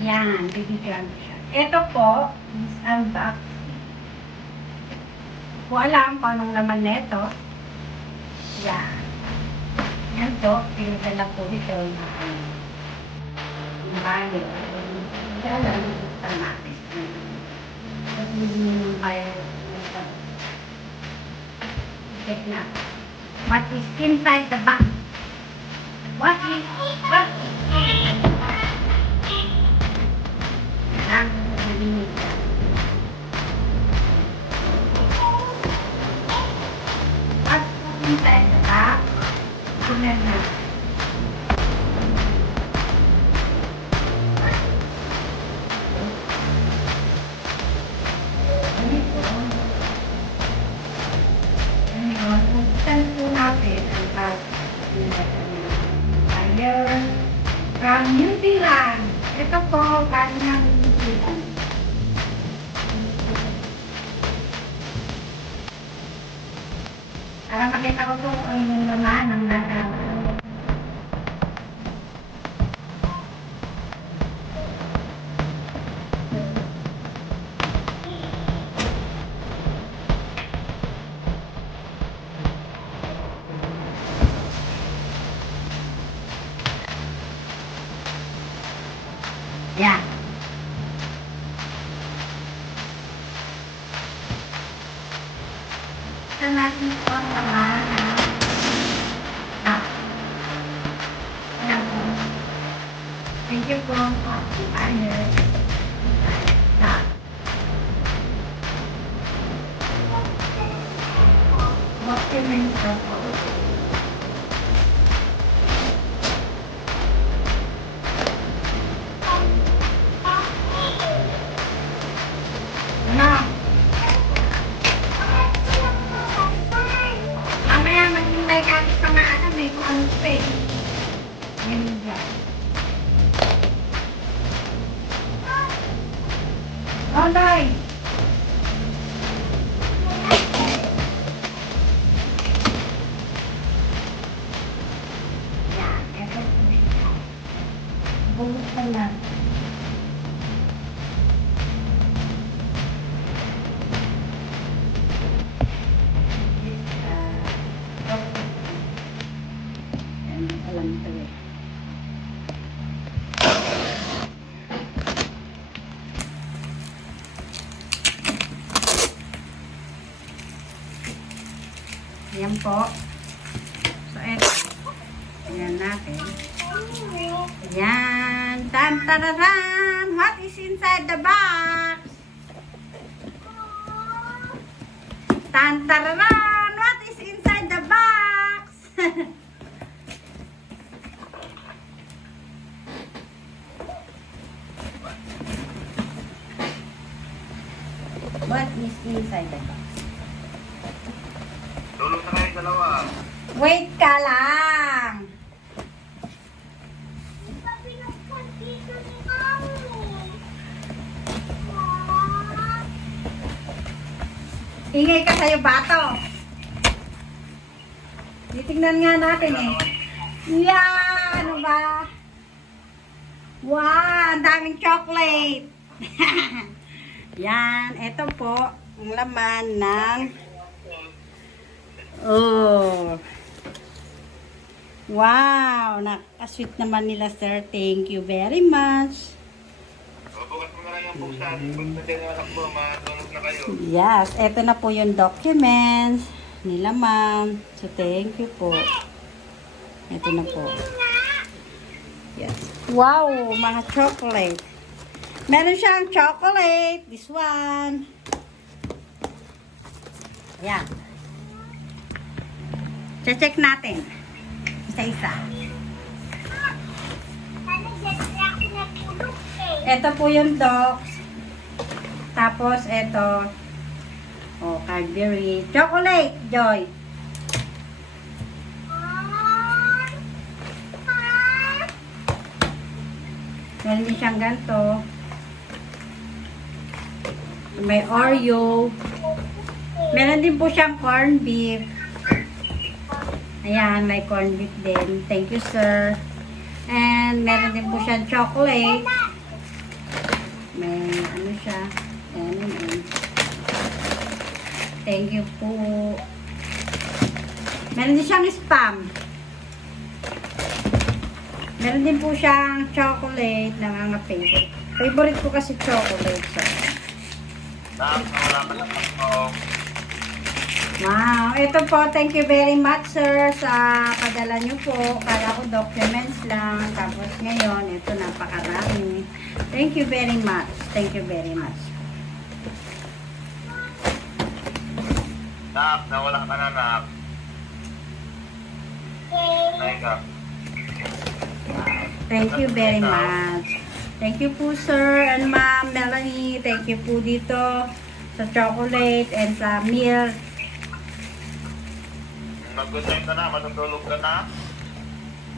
Yan, bibigyan ko siya. Ito po is unbox. Kung alam kung anong laman nito. Yan. Yan to, pinadala po ito ng bayo. Yan lang, gusto natin. Kasi hindi naman kaya ito. Check na. What is inside the box? What is inside the box? Tingnan na. Buksan po natin ang bag. Ayun. From New Zealand. Ito po, galing ng New Zealand. Para makita ko po ang laman ng nasa. Yan. Ito natin po ang laman. Ayan po. Thank you po. Ayan. Documents po. Onday! Yan, eto po siya. Buksan lang. Alam ito eh. Ayan po. So, eto. Ayan natin. Ayan. Tan-tararan! What is inside the box? Tan-tararan! What is inside the box? What is inside the box? Tulog na kayo dalawa. Wait ka lang. Ingay ka sa'yo, bato. Titignan nga natin eh. Yan! Ano ba? Wow! Ang daming chocolate! Yan. Ito po ang laman ng wow! Nakasweet naman nila, sir. Thank you very much. Bukas mo na lang yung buksan. Buksan din yung anak mo. Matulog na kayo. Yes, ito na po yung documents nila, ma'am. So, thank you po. Ito na po. Yes. Wow! Mga chocolate. Meron siyang chocolate. This one. Ayan. Check natin. Isa-isa. Ito po yung docs. Tapos, ito. Oh, Cadbury. Chocolate, Joy. Meron din siyang ganito. May Oreo. Meron din po siyang corn beef. Ayan, may corn beef din. Thank you, sir. And meron din po siyang chocolate. May ano siya. M&M. Thank you po. Meron din siyang spam. Meron din po siyang chocolate na mga favorite. Favorite ko kasi chocolate. So. Nak, wala ka lang ako. Wow, ito po, thank you very much sir sa padala nyo po. Kala ko documents lang, tapos ngayon, ito napakarami. Thank you very much. Thank you very much. Nak, nawala ka na, nak. Nay ka. Thank you very much. Thank you po sir and ma'am Melanie. Thank you po dito sa chocolate and sa milk. Mag-good time ka na, matutulog ka na.